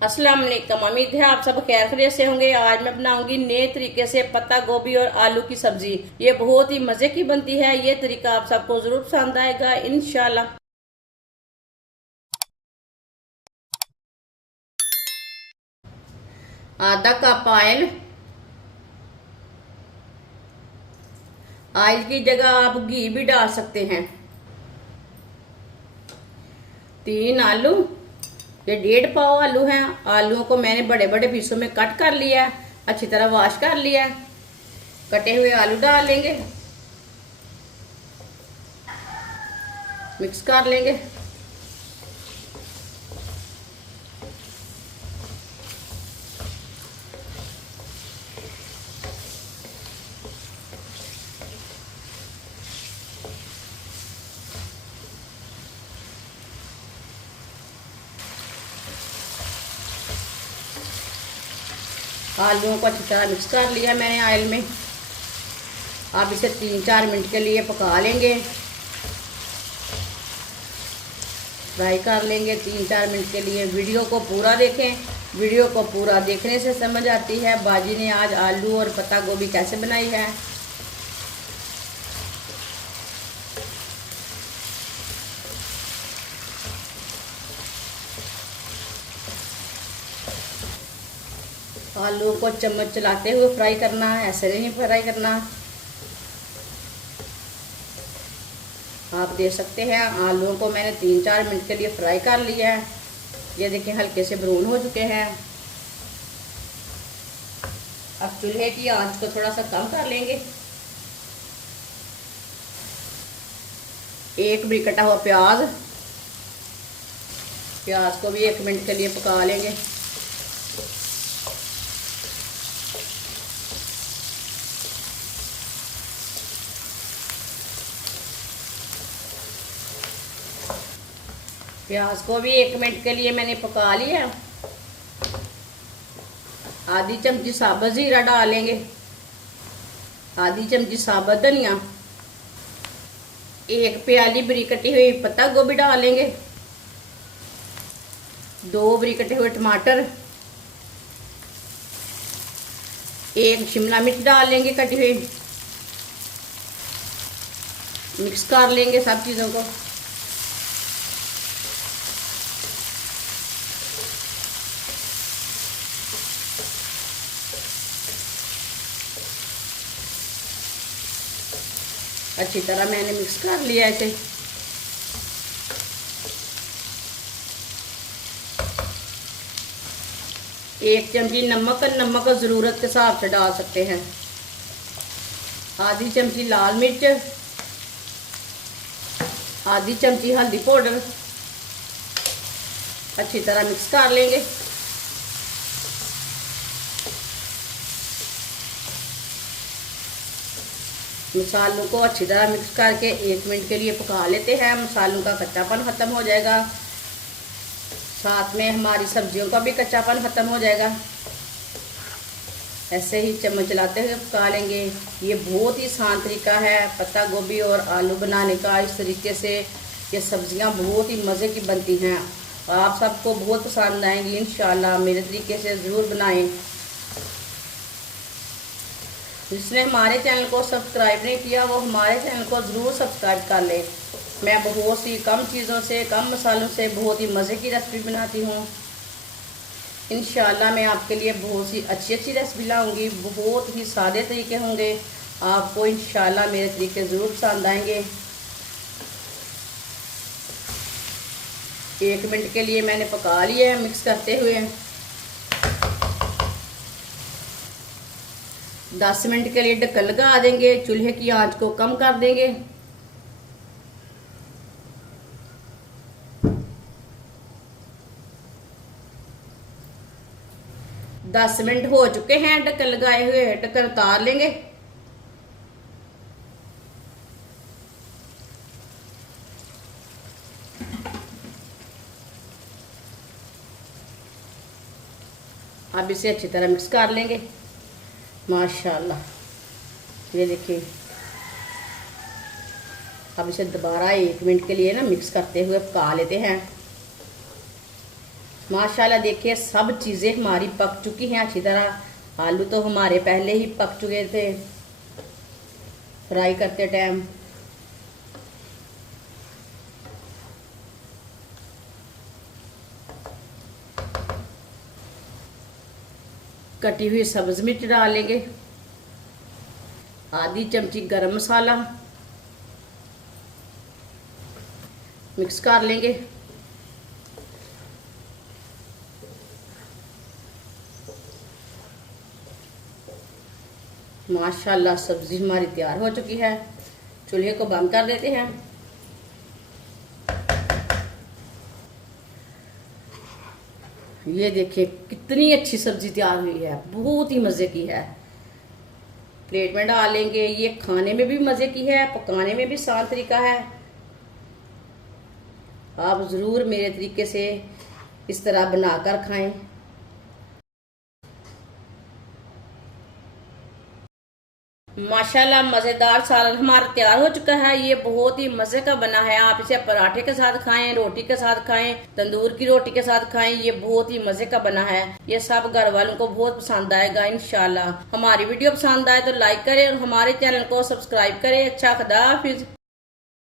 अस्सलाम वालेकुम। उम्मीद है आप सब खैर खैरियत से होंगे। आज मैं बनाऊंगी नए तरीके से पत्ता गोभी और आलू की सब्जी। ये बहुत ही मजे की बनती है। ये तरीका आप सबको जरूर पसंद आएगा इंशाल्लाह। आधा कप ऑयल। ऑयल की जगह आप घी भी डाल सकते हैं। 3 आलू, ये 1.5 पाव आलू हैं। आलूओं को मैंने बड़े बड़े पीसों में कट कर लिया है, अच्छी तरह वॉश कर लिया है। कटे हुए आलू डाल लेंगे, मिक्स कर लेंगे। आलूओं को अच्छी तरह मिक्स कर लिया मैंने ऑयल में। आप इसे 3-4 मिनट के लिए पका लेंगे, फ्राई कर लेंगे 3-4 मिनट के लिए। वीडियो को पूरा देखें। वीडियो को पूरा देखने से समझ आती है बाजी ने आज आलू और पत्ता गोभी कैसे बनाई है। आलू को चम्मच चलाते हुए फ्राई करना है, ऐसे नहीं फ्राई करना। आप देख सकते हैं आलूओं को मैंने 3-4 मिनट के लिए फ्राई कर लिया है। ये देखिए हल्के से ब्राउन हो चुके हैं। अब चूल्हे की आंच को थोड़ा सा कम कर लेंगे। एक भी कटा हुआ प्याज, प्याज को भी 1 मिनट के लिए पका लेंगे। प्याज को भी 1 मिनट के लिए मैंने पका लिया। आधी चमची साबुत जीरा डालेंगे, आधी चमची साबुत धनिया, 1 प्याली बरीक कटी हुई पत्ता गोभी डालेंगे, 2 बरीक कटे हुए टमाटर, 1 शिमला मिर्च डाल लेंगे कटी हुई। मिक्स कर लेंगे सब चीज़ों को। अच्छी तरह मैंने मिक्स कर लिया इसे। एक चमची नमक ज़रूरत के हिसाब से डाल सकते हैं। आधी चमची लाल मिर्च, आधी चमची हल्दी पाउडर। अच्छी तरह मिक्स कर लेंगे। मसालों को अच्छी तरह मिक्स करके 1 मिनट के लिए पका लेते हैं। मसालों का कच्चापन ख़त्म हो जाएगा, साथ में हमारी सब्जियों का भी कच्चापन ख़त्म हो जाएगा। ऐसे ही चम्मच चलाते हुए पका लेंगे। ये बहुत ही आसान तरीका है पत्ता गोभी और आलू बनाने का। इस तरीके से ये सब्जियां बहुत ही मज़े की बनती हैं। आप सबको बहुत पसंद आएंगी इंशाल्लाह। मेरे तरीके से ज़रूर बनाएं। जिसने हमारे चैनल को सब्सक्राइब नहीं किया वो हमारे चैनल को ज़रूर सब्सक्राइब कर ले। मैं बहुत सी कम चीज़ों से, कम मसालों से बहुत ही मज़े की रेसिपी बनाती हूँ। इंशाल्लाह मैं आपके लिए बहुत सी अच्छी रेसिपी लाऊंगी। बहुत ही सादे तरीके होंगे, आपको इंशाल्लाह मेरे तरीके ज़रूर पसंद आएंगे। 1 मिनट के लिए मैंने पका लिया है मिक्स करते हुए। 10 मिनट के लिए ढक्कन लगा देंगे। चूल्हे की आंच को कम कर देंगे। दस मिनट हो चुके हैं ढक्कन लगाए हुए। ढक्कन उतार लेंगे। अब इसे अच्छी तरह मिक्स कर लेंगे। माशाल्लाह, ये देखिए। अब इसे दोबारा 1 मिनट के लिए ना मिक्स करते हुए पका लेते हैं। माशाल्लाह देखिए सब चीज़ें हमारी पक चुकी हैं अच्छी तरह। आलू तो हमारे पहले ही पक चुके थे फ्राई करते टाइम। कटी हुई सब्ज मिर्च डालेंगे, आधी चमची गरम मसाला, मिक्स कर लेंगे। माशाल्लाह सब्जी हमारी तैयार हो चुकी है। चूल्हे को बंद कर देते हैं। ये देखिए कितनी अच्छी सब्जी तैयार हुई है, बहुत ही मज़े की है। प्लेट में डालेंगे। ये खाने में भी मज़े की है, पकाने में भी आसान तरीका है। आप ज़रूर मेरे तरीके से इस तरह बनाकर खाएं। माशाल्लाह मज़ेदार सालन हमारा तैयार हो चुका है। ये बहुत ही मज़े का बना है। आप इसे पराठे के साथ खाएं, रोटी के साथ खाएं, तंदूर की रोटी के साथ खाएं। ये बहुत ही मज़े का बना है। ये सब घर वालों को बहुत पसंद आएगा इंशाल्लाह। हमारी वीडियो पसंद आए तो लाइक करें और हमारे चैनल को सब्सक्राइब करें। अच्छा, खुदा हाफिज।